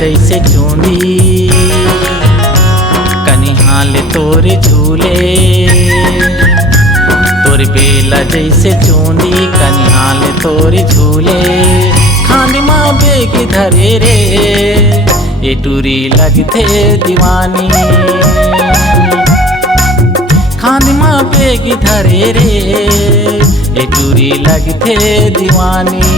जैसे चूंदी कनिहाल तोर झूले, तोर बेला जैसे चूंदी कनिहाल तोर झूले। खान माँ बेग धरे रे ये टूरी लगते दीवानी, खान माँ बेग धरे रे ये टूरी लगते दीवानी।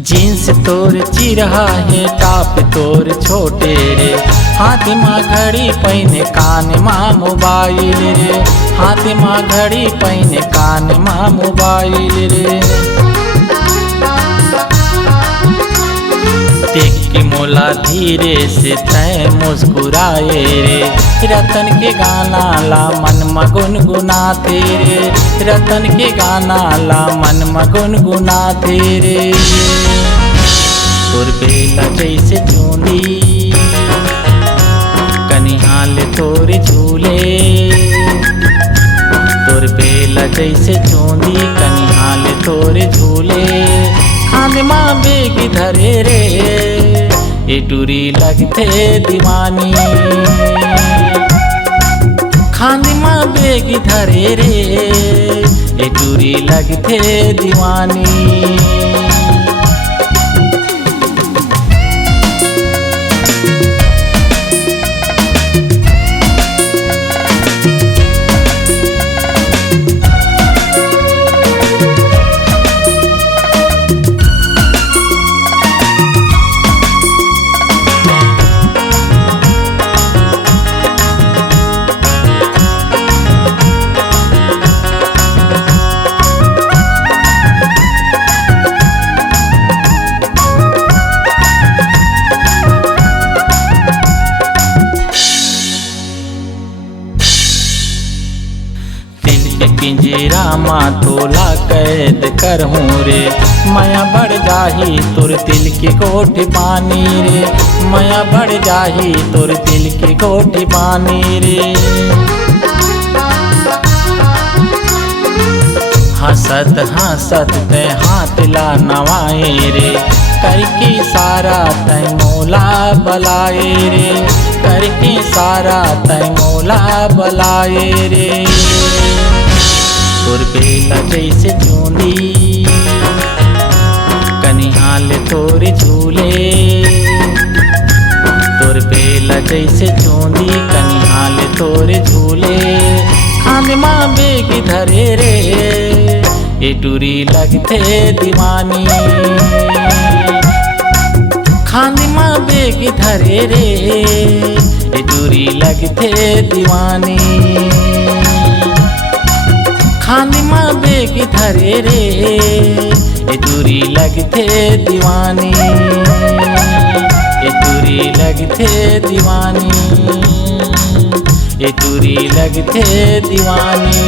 जींस तोर चिरहा है टाप तोर छोटे रे, हाथ माँ घड़ी पहने कान माँ मोबाइल रे, हाथ माँ घड़ी पहने कान माँ मोबाइल रे। देख के मोला धीरे से तय मुस्कुराए रे, रतन के गाना ला मन मगुन गुनाते रे, रतन के गाना ला मन मगुन गुनाते रे। तोर बेला जैसे चूंदी कनिहाल तोर झूले, तोर बेला जैसे चूंदी कनिहाल तोर झूले। खान माँ बेग धरे रे ये टूरी लगते दीवानी, खान माँ बेग धरे रे ये टूरी लगते दीवानी। पिंजरा माँ तोला कैद करहूँ रे, माया बढ़ जाही तोर दिल की कोठी पानी रे, माया बढ़ जाही तोर दिल की कोठी पानी रे। हंसत हंसत ते हाथ ला नवाए रे, करके सारा तय मोला बलाए रे, करके सारा तय मोला बलाए रे। तोर बेला जैसे चूंदी कनिहाल तोर झूले, तोर बेला जैसे चूंदी कनिहाल तोर झूले। खान माँ बेग धरे रे ये टूरी लगते दीवानी, खान माँ बेग धरे रे ये टूरी लगते दीवानी। खान माँ बेग धरे रे ये टूरी लगते दीवानी, ये टूरी लगते दीवानी, ये टूरी लगते दीवानी।